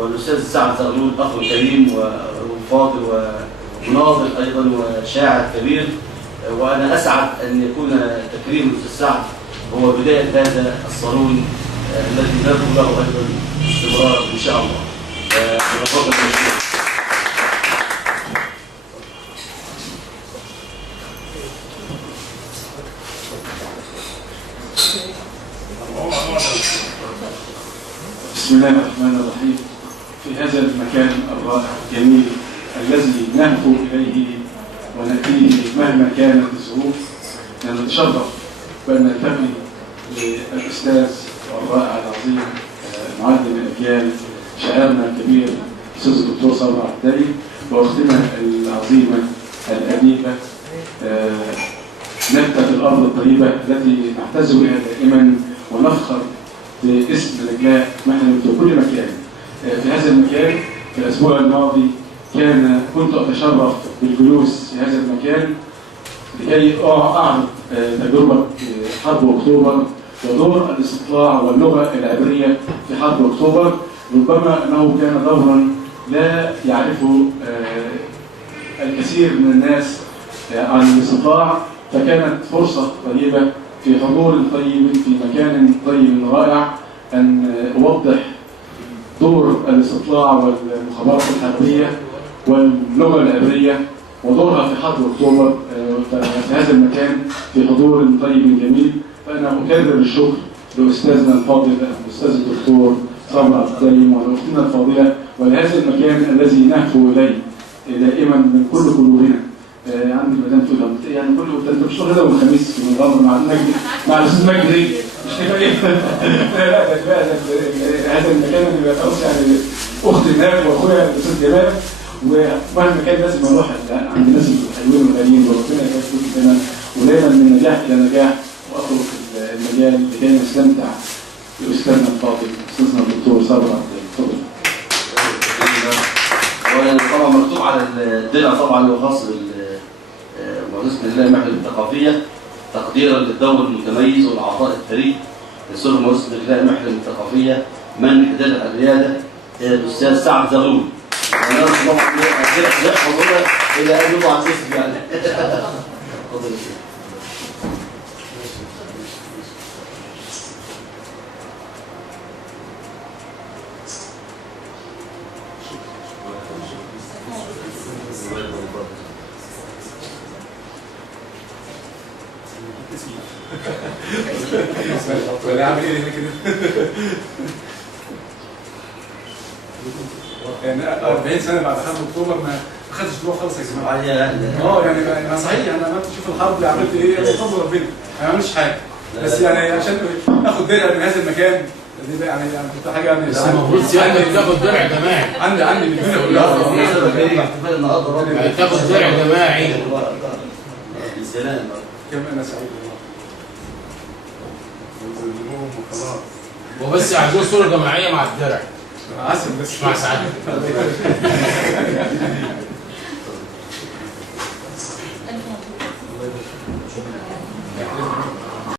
والاستاذ سعد زغلول اخ كريم وفاضل وناضل ايضا وشاعر كبير، وانا اسعد ان يكون تكريم الاستاذ سعد هو بدايه هذا الصالون الذي نرجو له ايضا استمرار ان شاء الله. بسم الله الرحمن الرحيم. في هذا المكان الرائع الجميل الذي نهفو إليه ونأتيه مهما كانت الظروف، نتشرف بأن نلتقي بالأستاذ والرائع العظيم معلم الأجيال شاعرنا الكبير الأستاذ الدكتور صابر عبدالي وأختنا العظيمة الأديبة نبتة الأرض الطيبة التي نعتز بها دائما ونفخر باسم نجلاء محن في كل مكان. في هذا المكان في الأسبوع الماضي كنت أتشرف بالجلوس في هذا المكان لكي أعرض تجربة حرب أكتوبر ودور الاستطلاع واللغة العبرية في حرب أكتوبر. ربما أنه كان دورا لا يعرفه الكثير من الناس عن الاستطلاع، فكانت فرصة طيبة في حضور طيب في مكان طيب رائع أن أوضح دور الاستطلاع والمخابرات الحربية واللغة العبرية ودورها في حرب أكتوبر في هذا المكان في حضور طيب جميل. فأنا أكرر الشكر لأستاذنا الفاضل الأستاذ الدكتور صابر عبدالي ولأختنا الفاضلة ولهذا المكان الذي نهفو إليه دائما من كل قلوبنا. عندي مدام تقول يعني كله انت مش هذا والخميس في نظام مع الاستاذ مجدي مش كفايه. لا هذا المكان اللي بيتوسع يعني اختي ناب واخويا الاستاذ جمال، ومهما كان لازم اروح عند الناس الحلوين والغاليين وربنا يبارك لنا ودايما من نجاح الى نجاح، واترك المجال لكي نستمتع باستاذنا الفاضل استاذنا الدكتور صابر عبدالي. اتفضل. طبعا مكتوب على الدرع طبعا وخاص باسم نجلاء محن الثقافيه تقديرا للدور المتميز والعطاء الثري لسر مؤسسه نجلاء محن الثقافيه من درع الرياده الاستاذ سعد زغلول. ونرجو طبعا حضورنا الى ان يوضع الاسم يعني. ولا عامل ايه كده؟ يعني 40 سنه بعد حرب اكتوبر ما خدتش دروع خالص يا جماعه. يعني انا صحيح انا عملت شوف الحرب اللي عملت ايه بفضل ربنا ما عملتش حاجه، بس يعني عشان اخد درع من هذا المكان دي يعني كنت حاجه يعني بس المفروض سيادتك تاخد درع جماعي. عندي من الدنيا كلها تاخد درع جماعي. سلام. كم انا سعيد والله. وبس عايزين صوره جماعيه مع الدرع. عسل بس مع سعادتك.